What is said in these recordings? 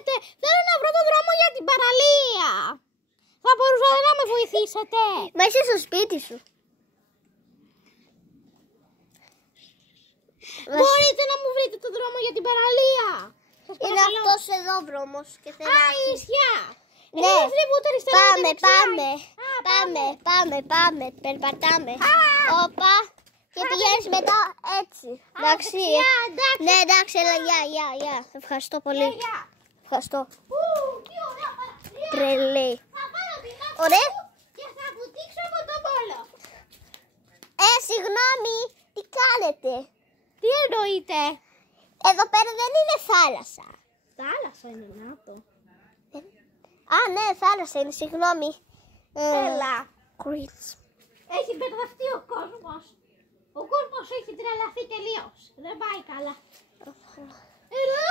βοηθήσετε. Θέλω να βρω τον δρόμο για την παραλία. Θα μπορούσατε να με βοηθήσετε? Μα είσαι στο σπίτι σου. Μπορείτε να μου βρείτε τον δρόμο για την παραλία? Είναι αυτός εδώ δρόμος και θέλω. Α, ίσια. Ναι, πάμε, περπατάμε. Όπα, και πηγαίνεις μετά έτσι. Εντάξει. Ναι, εντάξει, έλα, γεια. Ευχαριστώ πολύ. Ευχαριστώ. Τρελή. Ωραία. Και θα βουτήξω από τον πόλο. Συγγνώμη, τι κάνετε? Τι εννοείτε? Εδώ πέρα δεν είναι θάλασσα. Θάλασσα είναι, να το. Α, ναι, θάλασσα είναι, συγγνώμη. Έλα. Cringe. Έχει μπερδευτεί ο κόσμος. Ο κόσμος έχει τρελαθεί τελείως. Δεν πάει καλά. Έλα.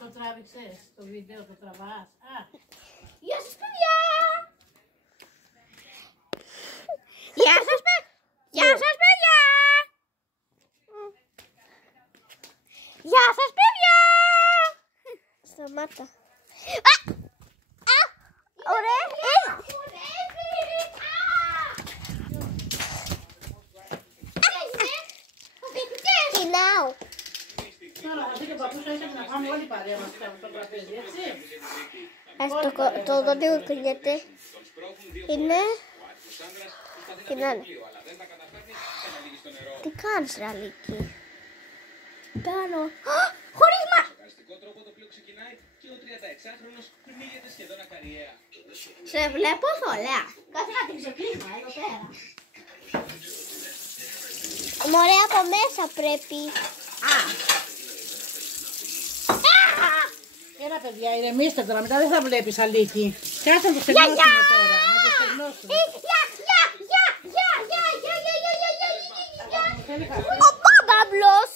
Το τράβηξες, το βίντεο το τραβάς. Γεια σας, παιδιά. Γεια σας, παιδιά. Γεια σας, παιδιά. Σταμάτα. Ωραία. Πεινάω. Τώρα θα δει και ο παππούς έρχεται να πάμε όλοι παρέα μας στο τραπέζι, έτσι. Το δόντιο κρίνεται. Είναι. Τι να είναι. Τι κάνεις, ρε Αλίκη? Κάνω. Χωρίσμα. Σε βλέπω θολέα. Κάτσε να την ξεκλείσμα εδώ πέρα. Μωρέ, από μέσα πρέπει. Έλα παιδιά, ηρεμήστε τώρα, μετά δεν θα βλέπεις Αλίκη. Κάτσε να το στεγνώσουμε τώρα, να το στεγνώσουμε. Ο Παπαμπλος.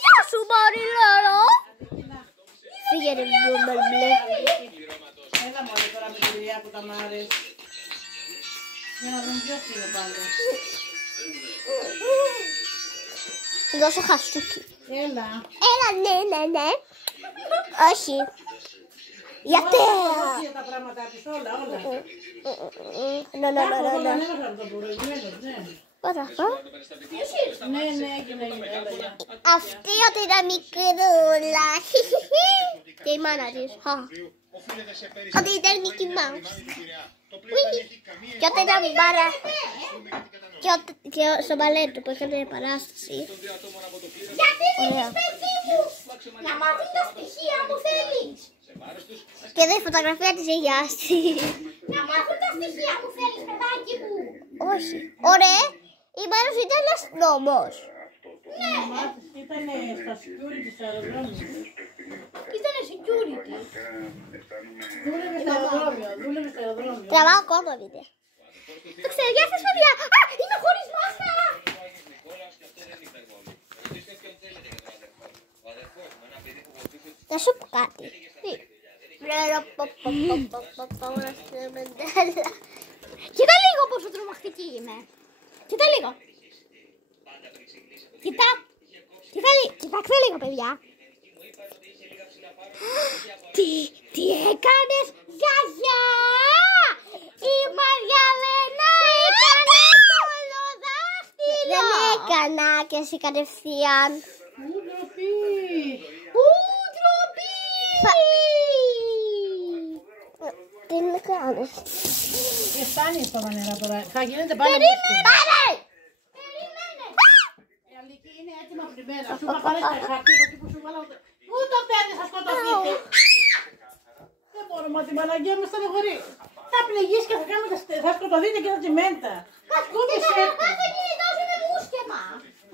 Γεια σου, Μαριλέρο. Φύγε ρε μπλε. Έλα μωρέ τώρα με τη δουλειά που τα μάρες. Για να δούμε ποιος είναι πάντως. Δώσω χαστούκι. Έλα. Ναι. Όχι. Γιατί? Όλα τα πράγματα της, όλα. Ναι. Ανέβασα από το προηγουμένως, ναι. What the fuck? Ναι, έγινε. Αυτή ότι είναι μικρούλα. Και η μάνα της. Ότι ήταν Mickey Mouse. Και όταν ήταν μπάρα. Και στο μπαλέτο που έκανε παράσταση. Γιατί θέλεις, παιδί μου, να μάθεις τα στοιχεία μου θέλεις? Και εδώ η φωτογραφία της Αγιάστη. Να μάθουν τα στοιχεία μου θέλεις, παιδάκι μου? Όχι. Ωραία. Η Μάρος ήταν αστυνόμος. Ναι. Ήτανε στα security στο αεροδρόμιο. Ήτανε security. Δούλευε στο αεροδρόμιο. Τραβάω ακόμα βίντεο. Το ξέρω, γεια σας, παιδιά. Είμαι χωρίς μάσκα. Θα σου πω κάτι. Κοίτα λίγο πόσο τρομακτική είμαι. Κοίτα λίγο. Κοιτάξτε λίγο, παιδιά. Τι έκανες, γιαγιά? Η Μαριαλένα έκανε κολοδάχτυλο. Δεν έκανα και εσύ κατευθείαν. Πού ντροπή. Τι με κάνεις? Φτάνει στο μανέρα τώρα. Θα γίνεται πάλι. Περίμενε. Η Αλίκη είναι έτοιμα πλημμένα. Σου είπα πάρε τα χαρτί από εκεί που σου βάλα. Πού το παίρνεις, θα σκοτωθείτε. Δεν μπορώ, μα την Παναγία με στενοχωρεί. Θα πληγείς και θα σκοτωθείτε και τα τσιμέντα. Σκούτησε το. Κάθε κινητό σου είναι μουσκεμα.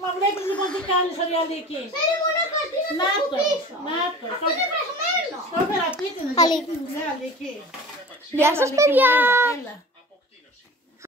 Μα βλέπεις λοιπόν τι κάνεις όλη η Αλίκη. Θέλει μόνο κάτι να το κουμπίσω. Αυτό είναι βρεγμένο. Το έφερα πίτι να γιατί τη δουλειά Αλίκη. Γεια σας, παιδιά. Έλα.